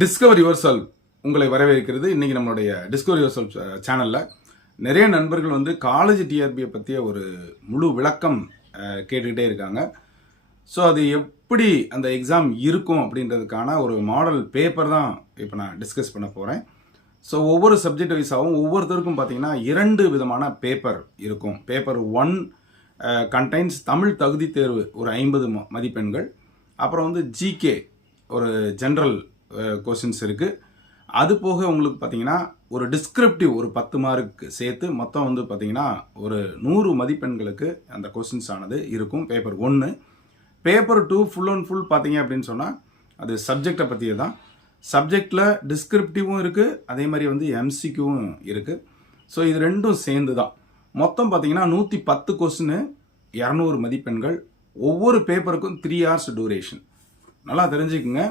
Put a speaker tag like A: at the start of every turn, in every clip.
A: Discover your உங்களை வரவேற்கிறது. இன்னைக்கு நம்மளுடைய டிஸ்கவர் யுவர் சேனலில் நிறைய நண்பர்கள் வந்து காலேஜ் டிஆர்பியை பற்றிய ஒரு முழு விளக்கம் கேட்டுக்கிட்டே இருக்காங்க. ஸோ அது எப்படி அந்த எக்ஸாம் இருக்கும் அப்படின்றதுக்கான ஒரு மாடல் பேப்பர் தான் இப்போ நான் டிஸ்கஸ் பண்ண போகிறேன் ஸோ ஒவ்வொரு சப்ஜெக்ட் வைஸாகவும் ஒவ்வொருத்தருக்கும் பார்த்தீங்கன்னா இரண்டு விதமான பேப்பர் இருக்கும். பேப்பர் ஒன் கண்டைன்ஸ் தமிழ் தகுதி தேர்வு ஒரு ஐம்பது மதிப்பெண்கள். அப்புறம் வந்து ஜிகே ஒரு ஜென்ரல் கொஷின்ஸ் இருக்குது அது போக உங்களுக்கு பார்த்தீங்கன்னா ஒரு டிஸ்கிரிப்டிவ் ஒரு பத்து மார்க்கு சேர்த்து மொத்தம் வந்து பார்த்தீங்கன்னா ஒரு நூறு மதிப்பெண்களுக்கு அந்த கொஷின்ஸ் ஆனது இருக்கும். பேப்பர் ஒன்று paper two full and full பார்த்தீங்க அப்படின்னு சொன்னால் அது சப்ஜெக்டை பற்றியே தான். சப்ஜெக்டில் டிஸ்கிரிப்டிவும் இருக்குது அதே மாதிரி வந்து எம்சிக்யூவும் இருக்குது ஸோ இது ரெண்டும் சேர்ந்து தான். மொத்தம் பார்த்தீங்கன்னா நூற்றி பத்து கொஸ்டின் இரநூறு மதிப்பெண்கள். ஒவ்வொரு பேப்பருக்கும் த்ரீ ஹார்ஸ் டூரேஷன் நல்லா தெரிஞ்சுக்குங்க.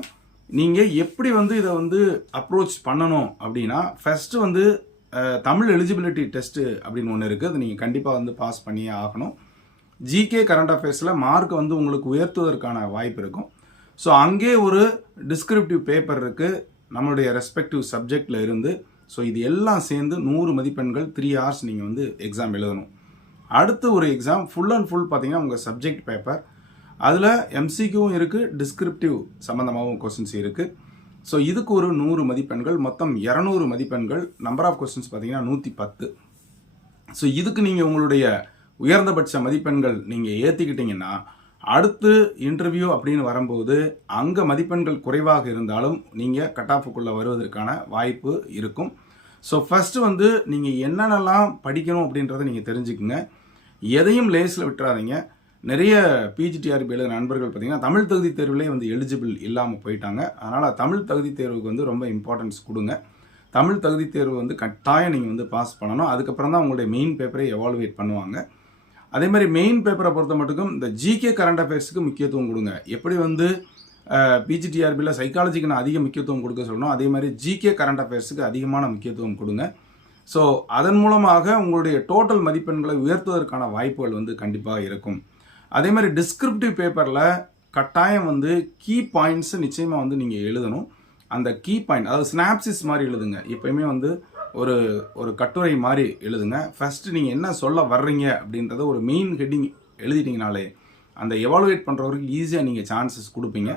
A: நீங்கள் எப்படி வந்து இதை வந்து அப்ரோச் பண்ணணும் அப்படின்னா ஃபஸ்ட்டு வந்து தமிழ் எலிஜிபிலிட்டி டெஸ்ட்டு அப்படின்னு ஒன்று இருக்குது அது நீங்கள் கண்டிப்பாக வந்து பாஸ் பண்ணியே ஆகணும். ஜிகே கரண்ட் அஃபேர்ஸில் மார்க் வந்து உங்களுக்கு உயர்த்துவதற்கான வாய்ப்பு இருக்கும். ஸோ அங்கே ஒரு டிஸ்கிரிப்டிவ் பேப்பர் இருக்குது நம்மளுடைய ரெஸ்பெக்டிவ் சப்ஜெக்டில் இருந்து. ஸோ இது எல்லாம் சேர்ந்து நூறு மதிப்பெண்கள் த்ரீ ஹவர்ஸ் நீங்கள் வந்து எக்ஸாம் எழுதணும். அடுத்து ஒரு எக்ஸாம் ஃபுல் அண்ட் ஃபுல் பார்த்தீங்கன்னா உங்கள் சப்ஜெக்ட் பேப்பர் அதில் எம்சிக்யூவும் இருக்குது டிஸ்கிரிப்டிவ் சம்மந்தமாகவும் கொஸ்டின்ஸ் இருக்குது ஸோ இதுக்கு ஒரு நூறு மதிப்பெண்கள் மொத்தம் இரநூறு மதிப்பெண்கள் நம்பர் ஆஃப் கொஸ்டின்ஸ் பார்த்தீங்கன்னா நூற்றி பத்து. ஸோ இதுக்கு நீங்கள் உங்களுடைய உயர்ந்தபட்ச மதிப்பெண்கள் நீங்கள் ஏற்றிக்கிட்டிங்கன்னா அடுத்து இன்டர்வியூ அப்படின்னு வரும்போது அங்கே மதிப்பெண்கள் குறைவாக இருந்தாலும் நீங்கள் கட் ஆஃபுக்குள்ளே வருவதற்கான வாய்ப்பு இருக்கும். ஸோ ஃபஸ்ட்டு வந்து நீங்கள் என்னென்னலாம் படிக்கணும் அப்படின்றத நீங்கள் தெரிஞ்சுக்குங்க. எதையும் லேஸில் விட்டுறாதீங்க. நிறைய பிஜிடிஆர்பி எழுத நண்பர்கள் பார்த்தீங்கன்னா தமிழ் தகுதி தேர்விலே வந்து எலிஜிபிள் இல்லாமல் போயிட்டாங்க. அதனால் தமிழ் தகுதி தேர்வுக்கு வந்து ரொம்ப இம்பார்ட்டன்ஸ் கொடுங்க. தமிழ் தகுதி தேர்வு வந்து கட்டாயம் நீங்கள் வந்து பாஸ் பண்ணணும். அதுக்கப்புறம் தான் உங்களுடைய மெயின் பேப்பரை எவாலுவேட் பண்ணுவாங்க. அதே மாதிரி மெயின் பேப்பரை பொறுத்த மட்டுக்கும் இந்த ஜிகே கரண்ட் அஃபேர்ஸுக்கு முக்கியத்துவம் கொடுங்க. எப்படி வந்து பிஜிடிஆர்பியில் சைக்காலஜிக்கு நான் அதிக முக்கியத்துவம் கொடுக்க சொல்லணும் அதே மாதிரி ஜிகே கரண்ட் அஃபேர்ஸுக்கு அதிகமான முக்கியத்துவம் கொடுங்க. ஸோ அதன் மூலமாக உங்களுடைய டோட்டல் மதிப்பெண்களை உயர்த்துவதற்கான வாய்ப்புகள் வந்து கண்டிப்பாக இருக்கும். அதே மாதிரி டிஸ்கிரிப்டிவ் பேப்பரில் கட்டாயம் வந்து கீ பாயிண்ட்ஸு நிச்சயமாக வந்து நீங்கள் எழுதணும். அந்த கீ பாயிண்ட் அதாவது ஸ்னாப்சிஸ் மாதிரி எழுதுங்க. எப்பயுமே வந்து ஒரு ஒரு கட்டுரை மாதிரி எழுதுங்க. ஃபஸ்ட்டு நீங்கள் என்ன சொல்ல வர்றீங்க அப்படின்றத ஒரு மெயின் ஹெட்டிங் எழுதிட்டீங்கனாலே அந்த எவாலுவேட் பண்ணுறவருக்கு ஈஸியாக நீங்கள் சான்சஸ் கொடுப்பீங்க.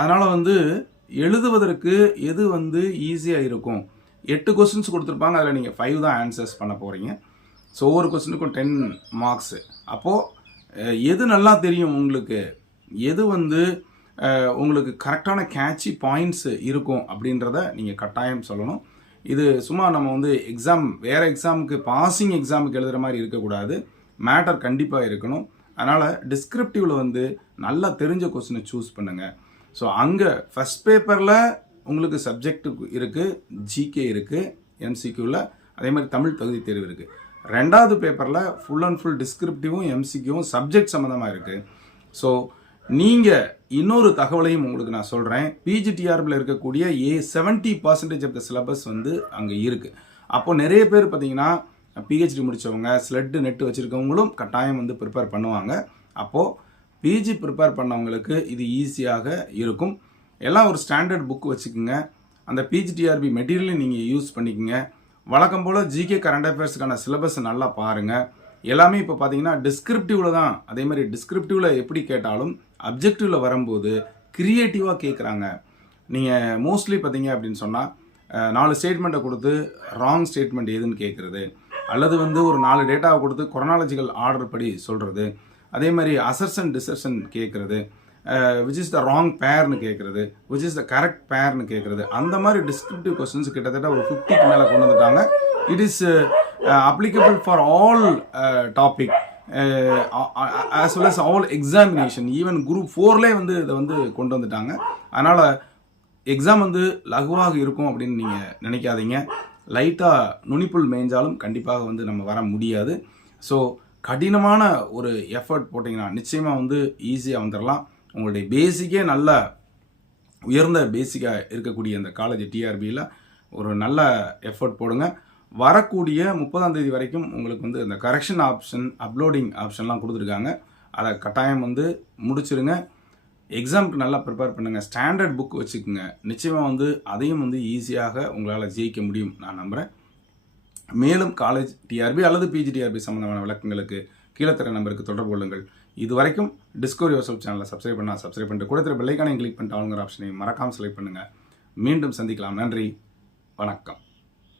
A: அதனால் வந்து எழுதுவதற்கு எது வந்து ஈஸியாக இருக்கும்? எட்டு கொஸ்டின்ஸ் கொடுத்துருப்பாங்க. அதில் நீங்கள் ஃபைவ் தான் ஆன்சர்ஸ் பண்ண போகிறீங்க ஸோ ஒவ்வொரு கொஸ்டினுக்கும் டென் மார்க்ஸு அப்போது எது நல்லா தெரியும் உங்களுக்கு? எது வந்து உங்களுக்கு கரெக்டான கேட்சி பாயிண்ட்ஸ் இருக்கும் அப்படின்றத நீங்கள் கட்டாயம் சொல்லணும். இது சும்மா நம்ம வந்து எக்ஸாம் வேறு எக்ஸாமுக்கு பாசிங் எக்ஸாமுக்கு எழுதுகிற மாதிரி இருக்கக்கூடாது. மேட்டர் கண்டிப்பாக இருக்கணும். அதனால் டிஸ்கிரிப்டிவில் வந்து நல்லா தெரிஞ்ச கொஸ்டினை சூஸ் பண்ணுங்கள் ஸோ அங்கே ஃபஸ்ட் பேப்பரில் உங்களுக்கு சப்ஜெக்ட் இருக்குது ஜிகே இருக்குது எம்சிக்யூவில் அதே மாதிரி தமிழ் தகுதி தேர்வு இருக்குது ரெண்டாவது பேப்பரில் ஃபுல் அண்ட் ஃபுல் டிஸ்கிரிப்டிவும் எம்சிக்கியும் சப்ஜெக்ட் சம்மந்தமாக இருக்குது ஸோ நீங்கள் இன்னொரு தகவலையும் உங்களுக்கு நான் சொல்கிறேன் பிஜிடிஆர்பில் இருக்கக்கூடிய a seventy percentage of the syllabus வந்து அங்கே இருக்குது அப்போது நிறைய பேர் பார்த்தீங்கன்னா பிஹெச்டி முடித்தவங்க ஸ்லெட்டு நெட்டு வச்சுருக்கவங்களும் கட்டாயம் வந்து ப்ரிப்பேர் பண்ணுவாங்க. அப்போது பிஜி ப்ரிப்பேர் பண்ணவங்களுக்கு இது ஈஸியாக இருக்கும். எல்லாம் ஒரு ஸ்டாண்டர்ட் புக் வச்சுக்கோங்க. அந்த பிஜிடிஆர்பி மெட்டீரியலை நீங்கள் யூஸ் பண்ணிக்கோங்க. வழக்கம் போல் ஜிகே கரண்ட் அஃபேர்ஸ்க்கான சிலபஸ் நல்லா பாருங்கள் எல்லாமே இப்போ பார்த்தீங்கன்னா டிஸ்கிரிப்டிவில் தான். அதே மாதிரி டிஸ்கிரிப்டிவில் எப்படி கேட்டாலும் அப்ஜெக்டிவில் வரும்போது க்ரியேட்டிவாக கேட்குறாங்க நீங்கள் மோஸ்ட்லி பார்த்தீங்க அப்படின்னு சொன்னால் நாலு ஸ்டேட்மெண்ட்டை கொடுத்து ராங் ஸ்டேட்மெண்ட் எதுன்னு கேட்குறது அல்லது வந்து ஒரு நாலு டேட்டாவை கொடுத்து கொரோனாலஜிக்கல் ஆர்டர் படி சொல்கிறது அதே மாதிரி அசர்ஷன் டிசர்ஷன் கேட்குறது விச் இஸ் த ராங் பேர்னு கேட்குறது விச் இஸ் த கரெக்ட் பேர்னு கேட்குறது அந்த மாதிரி டிஸ்கிரிப்டிவ் கொஸ்டின்ஸ் கிட்டத்தட்ட ஒரு ஃபிஃப்டிக்கு மேலே கொண்டு வந்துட்டாங்க. It is applicable for all topic as well as all examination even group ஃபோர்லேயே வந்து இதை வந்து கொண்டு வந்துட்டாங்க. அதனால் எக்ஸாம் வந்து லகுவாக இருக்கும் அப்படின்னு நீங்கள் நினைக்காதீங்க. லைட்டாக நுனிப்புள் மேய்ஞ்சாலும் கண்டிப்பாக வந்து நம்ம வர முடியாது. ஸோ கடினமான ஒரு எஃபர்ட் போட்டிங்கன்னா நிச்சயமாக வந்து ஈஸியாக வந்துடலாம் உங்களுடைய பேசிக்கே நல்ல உயர்ந்த பேசிக்காக இருக்கக்கூடிய அந்த காலேஜ் டிஆர்பியில் ஒரு நல்ல எஃபர்ட் போடுங்க. வரக்கூடிய முப்பதாம் தேதி வரைக்கும் உங்களுக்கு வந்து இந்த கரெக்ஷன் ஆப்ஷன் அப்லோடிங் ஆப்ஷன்லாம் கொடுத்துருக்காங்க. அதை கட்டாயம் வந்து முடிச்சிருங்க. எக்ஸாமுக்கு நல்லா ப்ரிப்பேர் பண்ணுங்கள் ஸ்டாண்டர்ட் புக் வச்சுக்கோங்க. நிச்சயமாக வந்து அதையும் வந்து ஈஸியாக உங்களால் ஜெயிக்க முடியும். நான் நம்புகிறேன் மேலும் காலேஜ் டிஆர்பி அல்லது பிஜி டிஆர்பி சம்பந்தமான விளக்கங்களுக்கு கீழே தர நம்பருக்கு தொடர்பு கொள்ளுங்கள். இது வரைக்கும் டிஸ்கவரி யூசப் சேனலை சப்ஸ்கிரைப் பண்ணால் சப்ஸ்கிரைப் பண்ணிட்டு கூட தர பெல்லைக்கானையும் கிளிக் பண்ணிட்டு ஆளுங்கிற ஆப்ஷனையும் மறக்காமல் செலக்ட் பண்ணுங்கள் மீண்டும் சந்திக்கலாம். நன்றி. வணக்கம்.